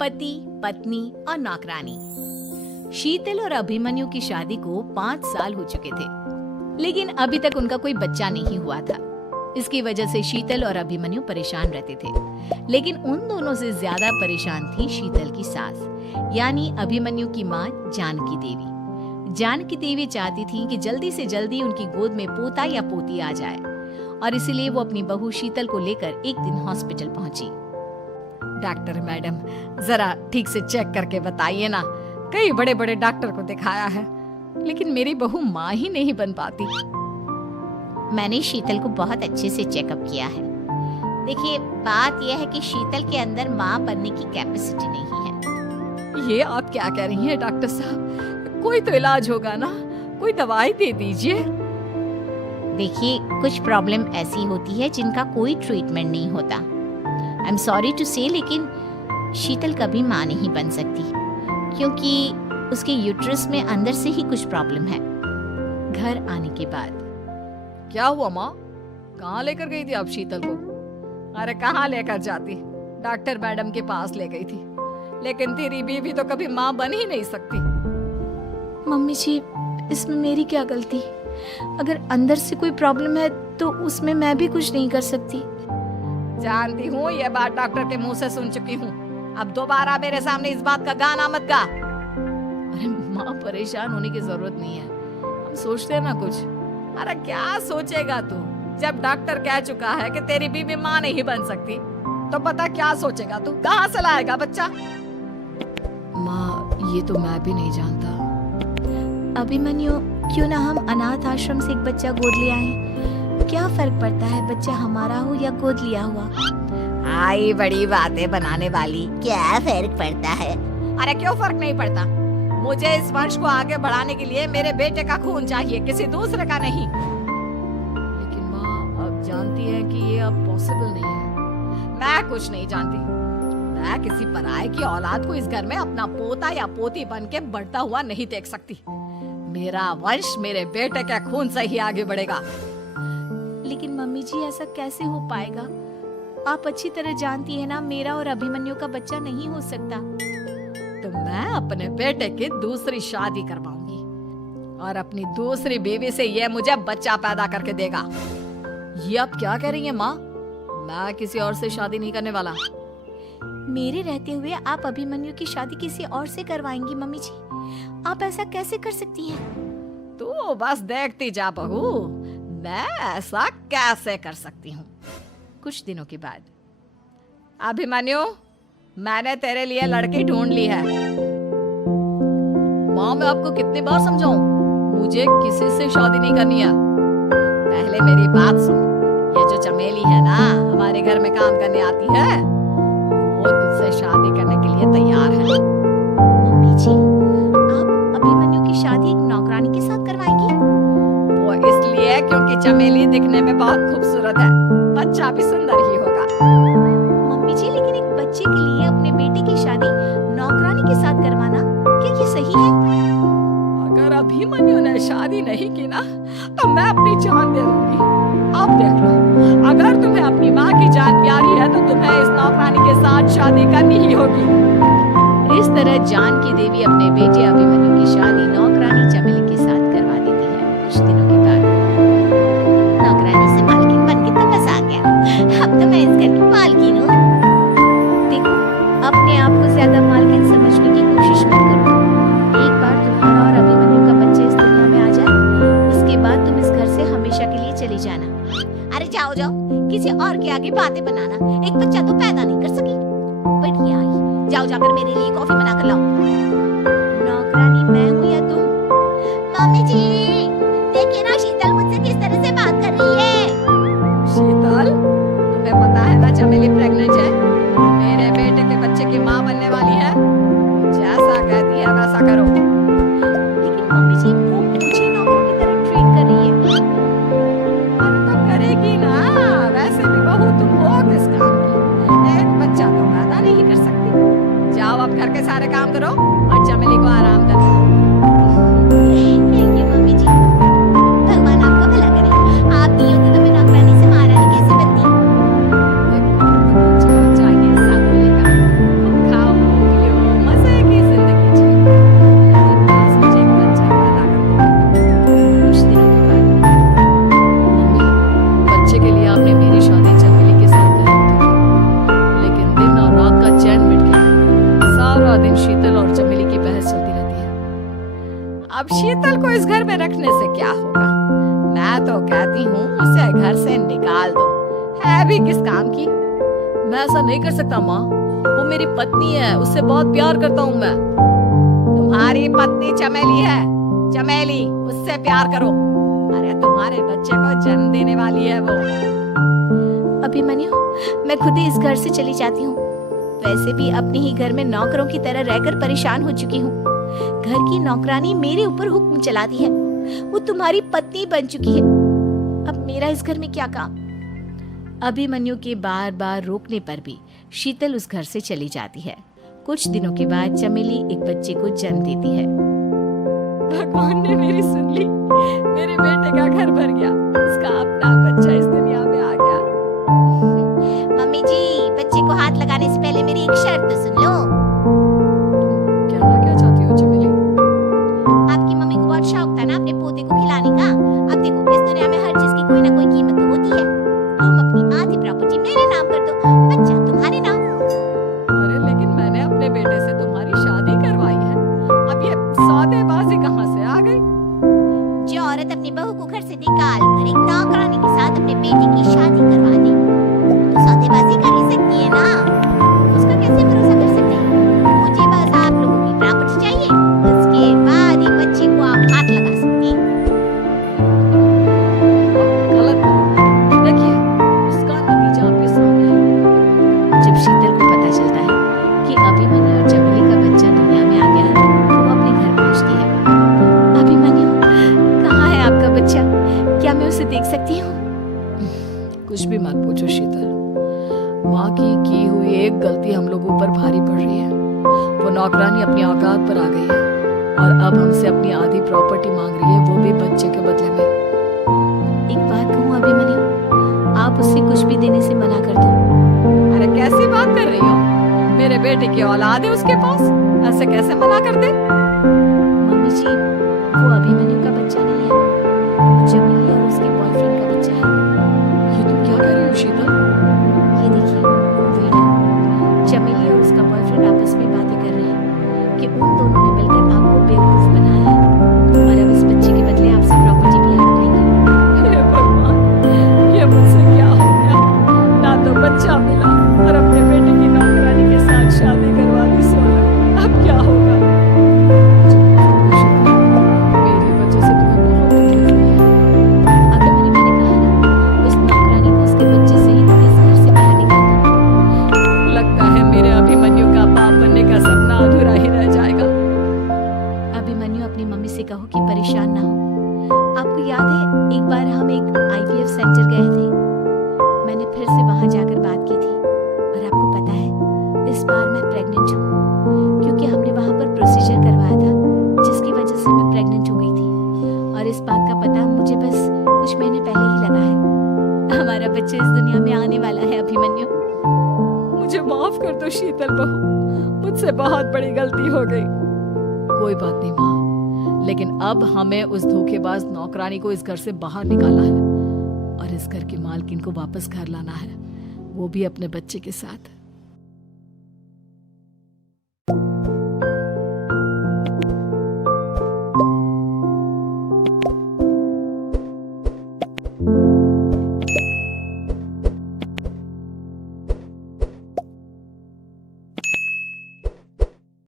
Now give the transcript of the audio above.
पति, पत्नी और नौकरानी। शीतल और अभिमन्यु की शादी को 5 साल हो चुके थे, लेकिन अभी तक उनका कोई बच्चा नहीं हुआ था। इसकी वजह से शीतल और अभिमन्यु परेशान रहते थे, लेकिन उन दोनों से ज्यादा परेशान थी शीतल की सास, यानी अभिमन्यु की माँ जानकी देवी। जानकी देवी चाहती थी कि जल्दी से जल्दी उनकी गोद में पोता या पोती आ जाए, और इसीलिए वो अपनी बहू शीतल को लेकर एक दिन हॉस्पिटल पहुंची। डॉक्टर मैडम, जरा ठीक से चेक करके बताइए ना। कई बड़े बड़े डॉक्टर को दिखाया है, लेकिन मेरी बहू माँ ही नहीं बन पाती। मैंने शीतल को बहुत अच्छे से चेकअप किया है। देखिए, बात यह है कि शीतल के अंदर माँ बनने की कैपेसिटी नहीं है। ये आप क्या कह रही हैं डॉक्टर साहब? कोई तो इलाज होगा ना, कोई दवाई दे दीजिए। देखिए, कुछ प्रॉब्लम ऐसी होती है जिनका कोई ट्रीटमेंट नहीं होता। आई एम सॉरी टू से, लेकिन शीतल कभी माँ नहीं बन सकती, क्योंकि उसके यूट्रस में अंदर से ही कुछ प्रॉब्लम है। घर आने के बाद क्या हुआ माँ? कहाँ लेकर गई थी आप शीतल को? अरे कहाँ लेकर जाती, डॉक्टर मैडम के पास ले गई थी, लेकिन तेरी बीवी तो कभी माँ बन ही नहीं सकती। मम्मी जी, इसमें मेरी क्या गलती? अगर अंदर से कोई प्रॉब्लम है तो उसमें मैं भी कुछ नहीं कर सकती। जानती हूँ, ये बात डॉक्टर के मुंह से सुन चुकी हूँ। अब दोबारा मेरे सामने इस बात का गाना मत गा। अरे माँ, परेशान होने की जरूरत नहीं है, हम सोचते हैं ना कुछ। अरे क्या सोचेगा तू? जब डॉक्टर कह चुका है कि तेरी बीवी माँ नहीं बन सकती, तो पता क्या सोचेगा तू? कहाँ से लाएगा बच्चा? माँ, ये तो मैं भी नहीं जानता। अभिमन्यु, क्यों ना हम अनाथ आश्रम से एक बच्चा गोद ले आए? क्या फर्क पड़ता है बच्चा हमारा हो या गोद लिया हुआ? आई बड़ी बातें बनाने वाली। क्या फर्क पड़ता है? अरे क्यों फर्क नहीं पड़ता? मुझे इस वंश को आगे बढ़ाने के लिए मेरे बेटे का खून चाहिए, किसी दूसरे का नहीं। लेकिन माँ, आप जानती हैं कि ये अब पॉसिबल नहीं है। मैं कुछ नहीं जानती। मैं किसी पराये की औलाद को इस घर में अपना पोता या पोती बन के बढ़ता हुआ नहीं देख सकती। मेरा वंश मेरे बेटे के खून से ही आगे बढ़ेगा। लेकिन मम्मी जी, ऐसा कैसे हो पाएगा? आप अच्छी तरह जानती है ना, मेरा और अभिमन्यु का बच्चा नहीं हो सकता। तो मैं अपने बेटे की दूसरी शादी करवाऊंगी, और अपनी दूसरी बीवी से ये मुझे बच्चा पैदा करके देगा। ये आप क्या कह रही हैं माँ? मैं किसी और से शादी नहीं करने वाला। मेरे रहते हुए आप अभिमन्यु की शादी किसी और से करवाएंगी? मम्मी जी, आप ऐसा कैसे कर सकती हैं? तू बस देखती जा बहू, मैं ऐसा कैसे कर सकती हूँ। कुछ दिनों के बाद, अभिमन्यु, मैंने तेरे लिए लड़की ढूंढ ली है। माँ, मैं आपको कितनी बार समझाऊं? मुझे किसी से शादी नहीं करनी है। पहले मेरी बात सुन। ये जो चमेली है ना, हमारे घर में काम करने आती है, वो तुझसे शादी करने के लिए तैयार है। मम्मी जी, आप अभिमन्यु की शादी एक नौकरानी के साथ करवाएंगी? वो इसलिए क्योंकि चमेली दिखने में बहुत खूबसूरत है, बच्चा भी सुंदर ही होगा। मम्मी जी, लेकिन एक बच्चे के लिए अपने बेटे की शादी नौकरानी के साथ करवाना, क्या ये सही है? अगर अभिमन्यु ने शादी नहीं की ना, तो मैं अपनी जान दे दूंगी। अब देख लो, अगर तुम्हें अपनी माँ की जान प्यारी है, तो तुम्हें इस नौकरानी के साथ शादी करनी ही होगी। इस तरह जानकी देवी अपने बेटे अभिमन्यु की शादी नौकरानी चमेली के साथ करवा देती है। कुछ दिनों के बाद, नौकरानी से मालकिन बन के तो बस आ गया। अब तो मैं इस घर की मालकिन हूँ। देखो, अपने आप को ज्यादा मालकिन समझने की कोशिश मत करो। एक बार तुम्हारा और अभिमन्यु का बच्चा इस दुनिया में आ जाए, उसके बाद तुम इस घर से हमेशा के लिए चली जाना। अरे जाओ जाओ, किसी और के आगे बातें बनाना। एक बच्चा तो पैदा नहीं कर सकी, बढ़िया आई। जाओ जाकर मेरे लिए कॉफी बना कर लाओ। नौकरानी मैं हूँ या तुम? मम्मी जी, देखिए ना शीतल मुझसे किस तरह से बात कर रही है। शीतल, तुम्हें पता है ना चमेली प्रेग्नेंट है, मेरे बेटे के बच्चे की माँ बनने वाली है। जैसा कहती है वैसा करो। लेकिन मम्मी जी, वो मुझे नौकरों की तरह ट्रीट कर रही है। अरे तो करेगी ना, वैसे भी बहू तुम हो किस काम की? एक बच्चा तो पैदा नहीं कर सकती। जाओ अब घर के सारे काम करो और चमेली को आराम दे दो। थैंक यू मम्मी जी, भगवान आपका भला करे। आप नहीं होते तो मैं नौकरानी से महारानी कैसे बनती? देखो, जो चाहिए सब मिलेगा। तुम खाओ अब शीतल को इस घर में रखने से क्या होगा? मैं तो कहती हूँ उसे घर से निकाल दो, है भी किस काम की। मैं ऐसा नहीं कर सकता माँ, वो मेरी पत्नी है, उससे बहुत प्यार करता हूँ मैं। तुम्हारी पत्नी चमेली है, चमेली, उससे प्यार करो। अरे तुम्हारे बच्चे को जन्म देने वाली है वो। अभिमन्यु, मैं खुद ही इस घर से चली जाती हूँ। वैसे भी अपने ही घर में नौकरों की तरह रहकर परेशान हो चुकी हूँ। घर की नौकरानी मेरे ऊपर हुक्म चलाती है, वो तुम्हारी पत्नी बन चुकी है। अब मेरा इस घर में क्या काम? अभिमन्यु के बार बार रोकने पर भी शीतल उस घर से चली जाती है। कुछ दिनों के बाद चमेली एक बच्चे को जन्म देती है। भगवान ने मेरी सुन ली, मेरे बेटे का घर भर गया, उसका अपना बच्चा इस दुनिया में आ गया। मम्मी जी, बच्चे को हाथ लगाने से पहले मेरी एक शर्त तो सुन लो। कहना क्या चाहती हो चमेली? आपकी मम्मी को बहुत शौक था ना अपने पोते को खिलाने का। अब देखो, इस दुनिया में हर चीज की कोई ना कोई कीमत तो होती है। तुम अपनी आधी प्रॉपर्टी मेरे नाम कर दो, बच्चा तुम्हारे नाम। अरे लेकिन मैंने अपने बेटे से तुम्हारी शादी करवाई है, अब ये सौदेबाजी कहाँ से आ गई? जो औरत अपनी बहू को घर से निकाल कर एक नौकरानी के साथ अपने बेटे की शादी करवा दे, तो सौदेबाजी कर ही सकती है ना। उसका कैसे भरोसा कर सकते हैं? मुझे बस आप लोगों की प्रॉपर्टी चाहिए, उसके बाद ही बच्चे को आप हाथ लगा सकते हैं। गलत करो। देखिए, उसका नतीजा आपके सामने है। जब शीतल को पता चलता है कि अभिमन्यु और चमेली का बच्चा दुनिया में आ गया है, तो वो अपने घर पहुंचती है। अभिमन्यु, कहाँ है आपका बच्चा? क्या मैं उसे देख सकती हूँ? कुछ भी मत पूछो शीतल, माँ की हुई एक गलती हम लोगों पर भारी पड़ रही है। वो नौकरानी अपनी औकात पर आ गई है और अब हमसे अपनी आधी प्रॉपर्टी मांग रही है, वो भी बच्चे के बदले में। एक बात कहूँ अभिमन्यु, आप उससे कुछ भी देने से मना कर दो। अरे कैसी बात कर रही हो? मेरे बेटे की औलाद है उसके पास, ऐसे कैसे मना कर दे? मम्मी जी, वो अभिमन्यु का बच्चा नहीं है, वो चमेली और उसके बॉयफ्रेंड का बच्चा है। ये तुम क्या कह रही हो शीतल? ये देखिए वीडियो, चमेली और उसका बॉयफ्रेंड आपस में बातें कर रहे हैं कि उन दोनों ने मिलकर आपको बेवकूफ बनाया है और अब इस बच्चे के बदले आपसे प्रॉपर्टी भी हड़प लेंगे। हे भगवान, ये मुझसे क्या हो गया? ना तो बच्चा मिला और अपने बेटे की नौकरानी के साथ शादी करवा दी। सोना, अब क्या होगा? मेरी वजह से तुम्हें बहुत तकलीफ हुई है। अभिमन्यु, मैंने कहा ना, उस नौकरानी को उसके बच्चे सहित इस घर से बाहर निकाल दो। लगता है मेरे अभिमन्यु का बाप बनने का सपना अधूरा ही रह जाएगा। अभिमन्यु, अपनी मम्मी से कहो कि परेशान ना हो। आपको याद है एक बार हम एक IVF सेंटर गए थे, मैंने फिर से वहां जाकर बात की थी और आपको पता है इस बार मैं प्रेग्नेंट हूँ, क्योंकि हमने वहां पर प्रोसीजर करवाया था जिसकी वजह से मैं प्रेग्नेंट हो गई थी। और इस बात का पता मुझे बस कुछ महीने पहले ही लगा है। हमारा बच्चा इस दुनिया में आने वाला है अभिमन्यु। मुझे माफ कर दो शीतल बहू, मुझसे बहुत बड़ी गलती हो गई। कोई बात नहीं माँ, लेकिन अब हमें उस धोखेबाज नौकरानी को इस घर से बाहर निकालना है और इस घर की मालकिन को वापस घर लाना है, वो भी अपने बच्चे के साथ।